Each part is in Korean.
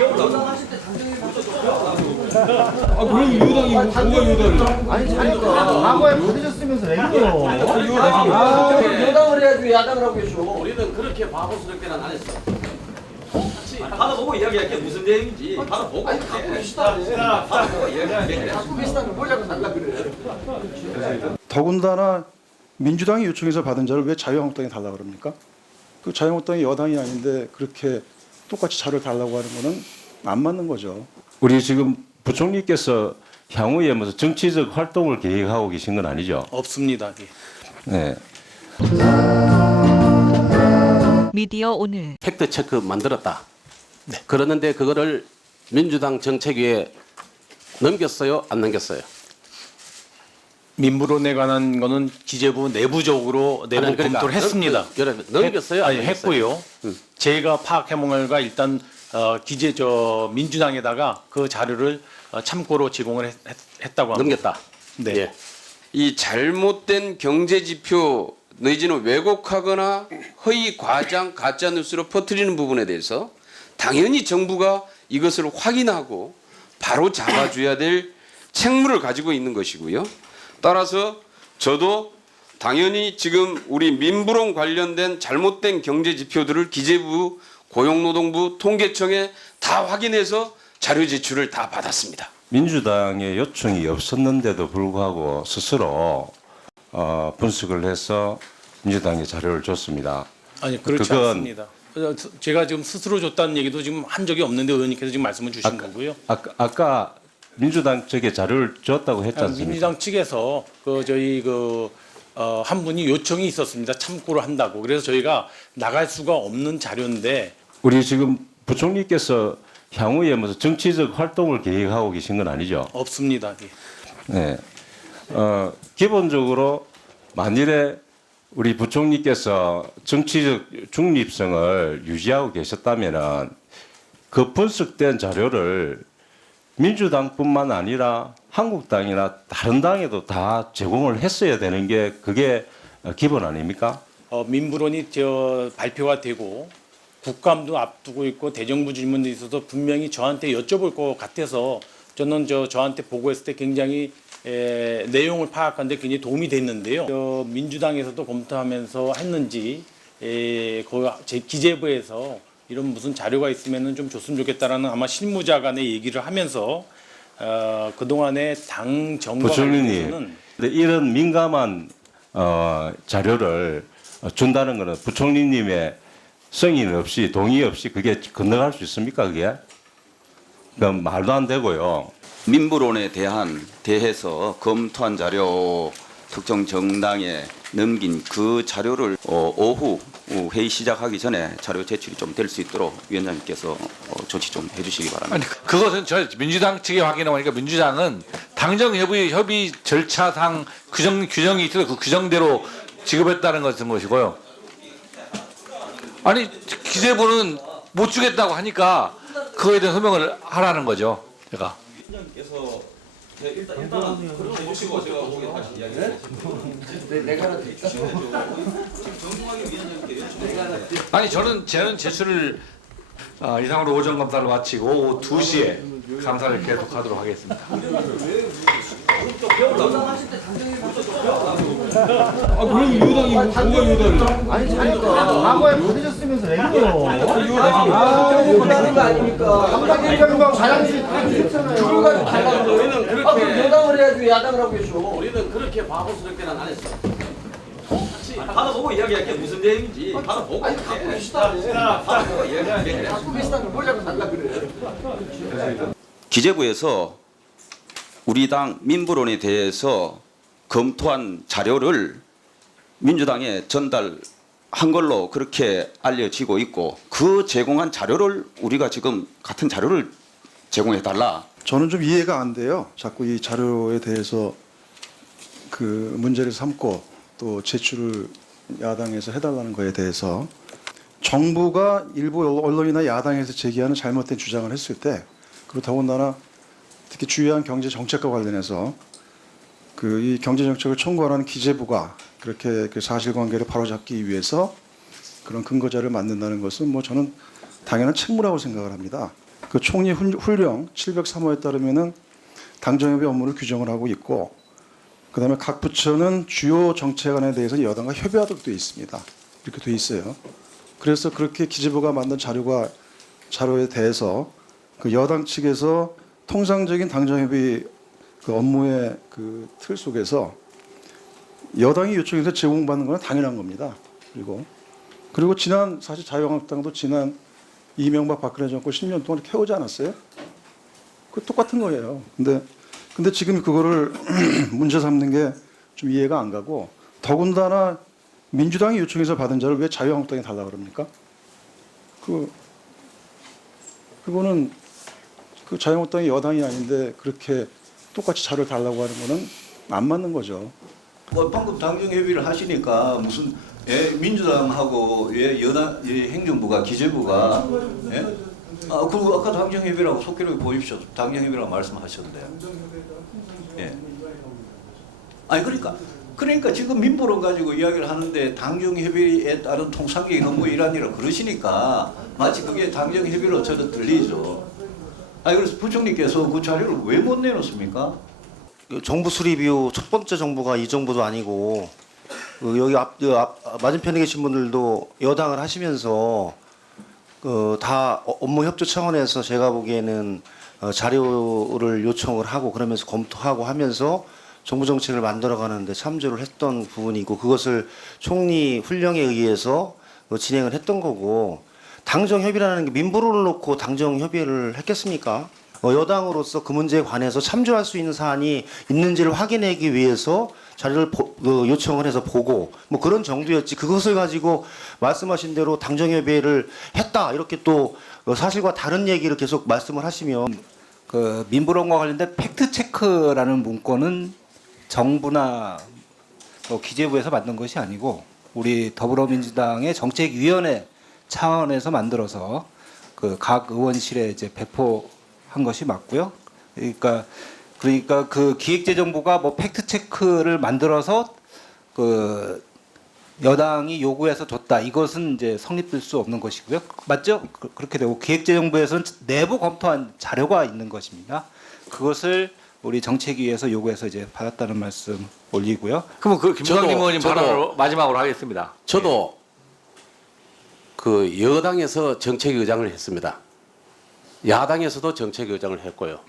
아 그럼 유당이 뭐가 유당이야? 아니 자기가 과거에 받으셨으면서 왜 그래요? 여당을 해야지 왜 야당을 하고 계셔? 우리는 그렇게 바보스럽게는 안 했어. 받아보고 이야기할게 무슨 내용인지 받아보고. 아니 갖고 계시다네. 받아보고 이야기할게. 갖고 계시다면 뭘 자꾸 달라 그래? 더군다나 민주당이 요청해서 받은 자를 왜 자유한국당이 달라고 그럽니까? 그 자유한국당이 여당이 아닌데 그렇게 똑같이 자료를 달라고 하는 거는 안 맞는 거죠. 우리 지금 부총리께서 향후에 무슨 정치적 활동을 계획하고 계신 건 아니죠? 없습니다. 네. 미디어 오늘 팩트 체크 만들었다. 그러는데 그거를 민주당 정책위에 넘겼어요? 안 넘겼어요? 민물원에 관한 거는 기재부 내부적으로 내부 아니, 그러니까 검토를 했습니다. 넘겼어요? 아니 안 넘겼어요? 했고요. 제가 파악해본 결과 일단 민주당에다가 그 자료를 참고로 제공을 했다고 합니다. 넘겼다. 네. 예. 이 잘못된 경제 지표 내지는 왜곡하거나 허위 과장 가짜 뉴스로 퍼뜨리는 부분에 대해서 당연히 정부가 이것을 확인하고 바로 잡아줘야 될 책무를 가지고 있는 것이고요. 따라서 저도 당연히 지금 우리 민부론 관련된 잘못된 경제 지표들을 기재부, 고용노동부, 통계청에 다 확인해서 자료 제출을 다 받았습니다. 민주당의 요청이 없었는데도 불구하고 스스로 분석을 해서 민주당에 자료를 줬습니다. 아니 그렇지 않습니다. 제가 지금 스스로 줬다는 얘기도 지금 한 적이 없는데 의원님께서 지금 말씀을 주신 거고요. 아까 민주당 측에 자료를 줬다고 했지 않습니까? 민주당 측에서 한 분이 요청이 있었습니다. 참고를 한다고. 그래서 저희가 나갈 수가 없는 자료인데 우리 지금 부총리께서 향후에 무슨 정치적 활동을 계획하고 계신 건 아니죠? 없습니다. 네. 기본적으로 만일에 우리 부총리께서 정치적 중립성을 유지하고 계셨다면은 그 분석된 자료를 민주당뿐만 아니라 한국당이나 다른 당에도 다 제공을 했어야 되는 게 그게 기본 아닙니까? 민부론이 발표가 되고 국감도 앞두고 있고 대정부 질문도 있어서 분명히 저한테 여쭤볼 것 같아서 저는 저한테 보고했을 때 굉장히 내용을 파악하는데 굉장히 도움이 됐는데요. 민주당에서도 검토하면서 했는지 제 기재부에서 이런 무슨 자료가 있으면 좀 줬으면 좋겠다라는 아마 실무자 간의 얘기를 하면서 그동안의 당 정과 부총리님, 이런 민감한 자료를 준다는 것은 부총리님의 승인 없이 동의 없이 그게 건너갈 수 있습니까? 그게? 그럼 말도 안 되고요. 민부론에 대해서 검토한 자료 특정 정당에 넘긴 그 자료를 오후 회의 시작하기 전에 자료 제출이 좀 될 수 있도록 위원장님께서 조치 좀 해주시기 바랍니다. 아니 그것은 저 민주당 측에 확인해 보니까 민주당은 당정 협의 절차상 규정이 있어서 그 규정대로 지급했다는 것이고요. 아니 기재부는 못 주겠다고 하니까 그거에 대한 소명을 하라는 거죠. 제가. 위원장님께서 일단은 그럼 해주시고 제가 거기 다시 이야기하겠습니다. 내가 됐다. 정중하게 위원장님께 요청을 아니 저는 제출을 이상으로 오전 감사를 마치고 오후 2시에 감사를 계속하도록 하겠습니다. 아 그럼 유당이 뭐가 유당이야? 아니 자기가 과거에 받으셨으면서 왜 그래요? 여당인 거 아닙니까? 감사기관과 과장실이 다 주셨잖아요. 그걸 가지고 달라 그래. 우리는 그렇게 그럼 여당을 해야지 왜 야당을 하고 계셔? 우리는 그렇게 바보스럽게는 안 했어. 받아보고 이야기할게 무슨 내용인지 받아보고. 아니 갖고 계시다네. 받아보고 이야기할게. 갖고 계시다면 뭘 자꾸 달라 그래? 기재부에서 우리 당 민부론에 대해서 검토한 자료를 민주당에 전달한 걸로 그렇게 알려지고 있고 그 제공한 자료를 우리가 지금 같은 자료를 제공해달라. 저는 좀 이해가 안 돼요. 자꾸 이 자료에 대해서 그 문제를 삼고 또 제출을 야당에서 해달라는 거에 대해서 정부가 일부 언론이나 야당에서 제기하는 잘못된 주장을 했을 때 그리고 더군다나 특히 주요한 경제 정책과 관련해서 이 경제 정책을 총괄하는 기재부가 그렇게 그 사실관계를 바로잡기 위해서 그런 근거 자료를 만든다는 것은 뭐 저는 당연한 책무라고 생각을 합니다. 그 총리 훈령 703호에 따르면은 당정협의 업무를 규정을 하고 있고, 그다음에 각 부처는 주요 정책안에 대해서 여당과 협의하도록 되어 있습니다. 이렇게 되어 있어요. 그래서 그렇게 기재부가 만든 자료에 대해서 그 여당 측에서 통상적인 당정협의 그 업무의 그 틀 속에서 여당이 요청해서 제공받는 건 당연한 겁니다. 그리고 사실 자유한국당도 지난 이명박 박근혜 정권 10년 동안 이렇게 해오지 않았어요? 그 똑같은 거예요. 근데 지금 그거를 문제 삼는 게 좀 이해가 안 가고, 더군다나 민주당이 요청해서 받은 자를 왜 자유한국당이 달라고 그럽니까? 그거는 그 자유한국당이 여당이 아닌데 그렇게 똑같이 자료를 달라고 하는 거는 안 맞는 거죠. 뭐 방금 당정협의를 하시니까 무슨 민주당하고 여당 행정부가 기재부가 그리고 아까 당정협의라고 속기록에 보십시오. 당정협의라고 말씀하셨는데. 예. 아니 그러니까 지금 민보로 가지고 이야기를 하는데 당정협의에 따른 통상적인 업무 일환이라 그러시니까 마치 그게 당정협의로 저는 들리죠. 아니 그래서 부총리께서 그 자료를 왜 못 내놓습니까? 정부 수립 이후 첫 번째 정부가 이 정부도 아니고, 여기 맞은편에 계신 분들도 여당을 하시면서 다 업무 협조 차원에서 제가 보기에는 자료를 요청을 하고 그러면서 검토하고 하면서 정부 정책을 만들어가는데 참조를 했던 부분이고, 그것을 총리 훈령에 의해서 진행을 했던 거고, 당정협의라는 게 민부를 놓고 당정협의를 했겠습니까? 여당으로서 그 문제에 관해서 참조할 수 있는 사안이 있는지를 확인하기 위해서 자료를 요청을 해서 보고 뭐 그런 정도였지, 그것을 가지고 말씀하신 대로 당정협의를 했다 이렇게 또 사실과 다른 얘기를 계속 말씀을 하시면, 그 민부론과 관련된 팩트 체크라는 문건은 정부나 기재부에서 만든 것이 아니고 우리 더불어민주당의 정책위원회 차원에서 만들어서 그 각 의원실에 이제 배포한 것이 맞고요. 그러니까 그 기획재정부가 뭐 팩트 체크를 만들어서 그 여당이 요구해서 줬다, 이것은 이제 성립될 수 없는 것이고요. 맞죠? 그렇게 되고 기획재정부에서는 내부 검토한 자료가 있는 것입니다. 그것을 우리 정책위에서 요구해서 이제 받았다는 말씀 올리고요. 그럼 그 김성림 의원님 저도- 발언으로 마지막으로 하겠습니다. 저도 그 여당에서 정책의장을 했습니다. 야당에서도 정책의장을 했고요.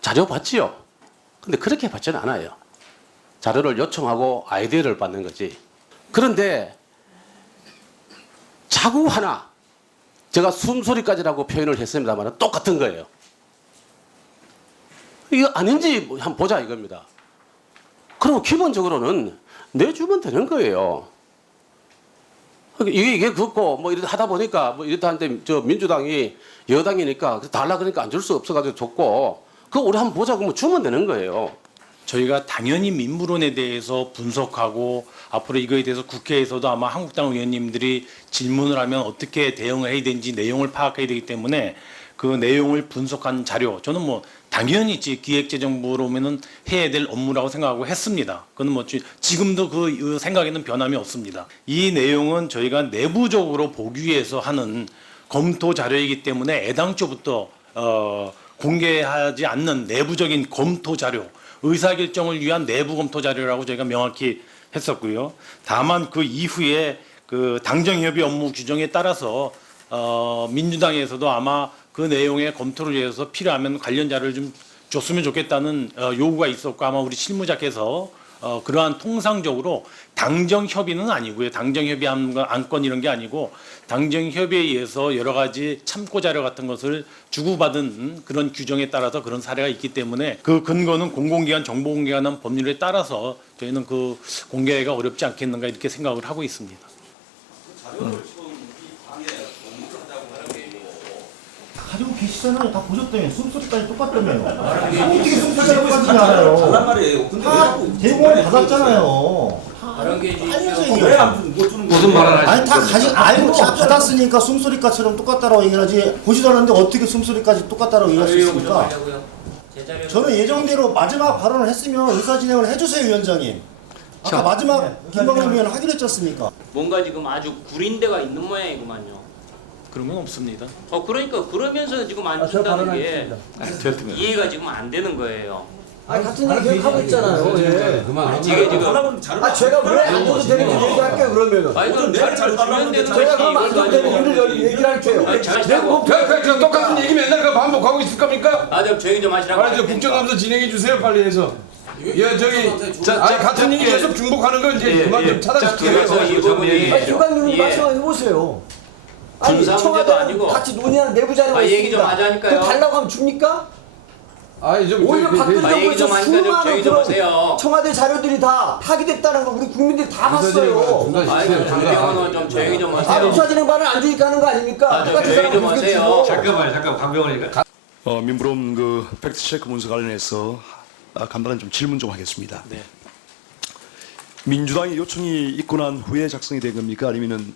자료 받지요. 근데 그렇게 받지는 않아요. 자료를 요청하고 아이디어를 받는 거지. 그런데 자구 하나, 제가 숨소리까지라고 표현을 했습니다만 똑같은 거예요. 이거 아닌지 한번 보자 이겁니다. 그리고 기본적으로는 내주면 되는 거예요. 이게 그렇고 뭐 이렇게 하다 보니까 뭐 이렇다 하는데 저 민주당이 여당이니까 달라 그러니까 안 줄 수 없어가지고 줬고, 그거 우리 한번 보자 그러면 주면 되는 거예요. 저희가 당연히 민부론에 대해서 분석하고 앞으로 이거에 대해서 국회에서도 아마 한국당 의원님들이 질문을 하면 어떻게 대응을 해야 되는지 내용을 파악해야 되기 때문에 그 내용을 분석한 자료, 저는 뭐 당연히 기획재정부로면은 해야 될 업무라고 생각하고 했습니다. 그건 뭐 지금도 그 생각에는 변함이 없습니다. 이 내용은 저희가 내부적으로 보기 위해서 하는 검토 자료이기 때문에 애당초부터 공개하지 않는 내부적인 검토 자료, 의사결정을 위한 내부 검토 자료라고 저희가 명확히 했었고요. 다만 그 이후에 그 당정협의 업무 규정에 따라서 민주당에서도 아마 그 내용의 검토를 위해서 필요하면 관련 자료를 좀 줬으면 좋겠다는 요구가 있었고, 아마 우리 실무자께서 그러한 통상적으로 당정협의는 아니고요. 당정협의 안건 이런 게 아니고 당정협의에 의해서 여러 가지 참고 자료 같은 것을 주고받은 그런 규정에 따라서 그런 사례가 있기 때문에 그 근거는 공공기관 정보공개관한 법률에 따라서 저희는 그 공개가 어렵지 않겠는가 이렇게 생각을 하고 있습니다. 가지고 계시잖아요. 다 보셨다며. 숨소리까지 똑같다며요. 어떻게 숨소리까지 똑같은지 알아요. 달란 말이에요. 다 제공을 받았잖아요. 무슨 말을 아니 다 하시는 알고 다 받았으니까 숨소리까지처럼 똑같다라고 얘기를 하지, 보지도 않았는데 어떻게 숨소리까지 똑같다라고 얘기할 수 있습니까? 저는 예정대로 마지막 발언을 했으면 의사진행을 해주세요, 위원장님. 아까 마지막 김광림 위원 하기로 했지 않습니까? 뭔가 지금 아주 구린 데가 있는 모양이구만요. 그런 건 없습니다. 그러니까 그러면서 지금 안 준다는 게 이해가 지금 안 되는 거예요. 아니 같은 얘기 계속 하고 있잖아요. 예. 이게 지금 제가 왜 안 줘도 되는지 얘기할게요 그러면. 아니 그럼 잘 주면 되는 제가 그럼 안 것이 줘도 되는 이유를 얘기를 할게요. 그 똑같은 얘기 맨날 그 반복하고 있을 겁니까? 좀 조용히 좀 하시라고. 아니 저 국정감사 진행해 주세요 빨리 해서. 예 저기 같은 얘기 계속 중복하는 거 이제 그만 좀 그래서 찾아주세요. 이 부분이 교관님이 말씀해 보세요. 아니 군사 문제도 아니고. 같이 논의하는 내부 자료가 얘기 좀 있습니다. 하자니까요. 그거 달라고 하면 줍니까? 아니 좀 오히려 박근혜 얘기 좀 정부에서 하니까 좀 수많은 조용히 좀 그런 하세요. 청와대 자료들이 다 파기됐다는 거 우리 국민들이 다 봤어요. 아니 강병원은 좀 조용히 좀 아, 하세요. 국사진행 발언 안 주니까 하는 거 아닙니까? 좀 똑같은 조용히 사람 좀 하세요. 잠깐 강병원이니까. 민부롬 그 팩트 체크 문서 관련해서 간단한 좀 질문 좀 하겠습니다. 네. 민주당의 요청이 있고 난 후에 작성이 된 겁니까? 아니면은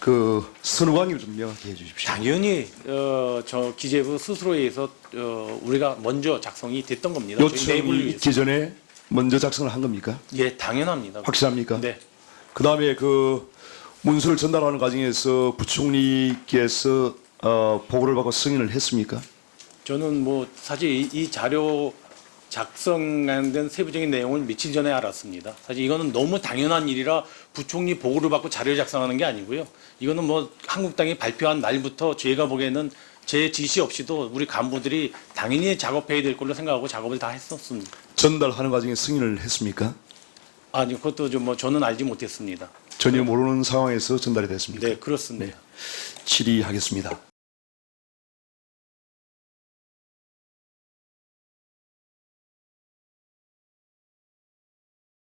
그 선후관계 좀 명확히 해주십시오. 당연히 저 기재부 스스로에 의해서 우리가 먼저 작성이 됐던 겁니다. 저희 내부를 요청이 위해서. 있기 전에 먼저 작성을 한 겁니까? 예, 당연합니다. 확실합니까? 네. 그 다음에 그 문서를 전달하는 과정에서 부총리께서 보고를 받고 승인을 했습니까? 저는 뭐 사실 이 자료 작성된 세부적인 내용을 며칠 전에 알았습니다. 사실 이거는 너무 당연한 일이라 부총리 보고를 받고 자료 작성하는 게 아니고요. 이거는 뭐 한국당이 발표한 날부터 제가 보기에는 제 지시 없이도 우리 간부들이 당연히 작업해야 될 걸로 생각하고 작업을 다 했었습니다. 전달하는 과정에 승인을 했습니까? 아니 그것도 좀 뭐 저는 알지 못했습니다. 전혀 모르는 상황에서 전달이 됐습니까? 네, 그렇습니다. 질의하겠습니다.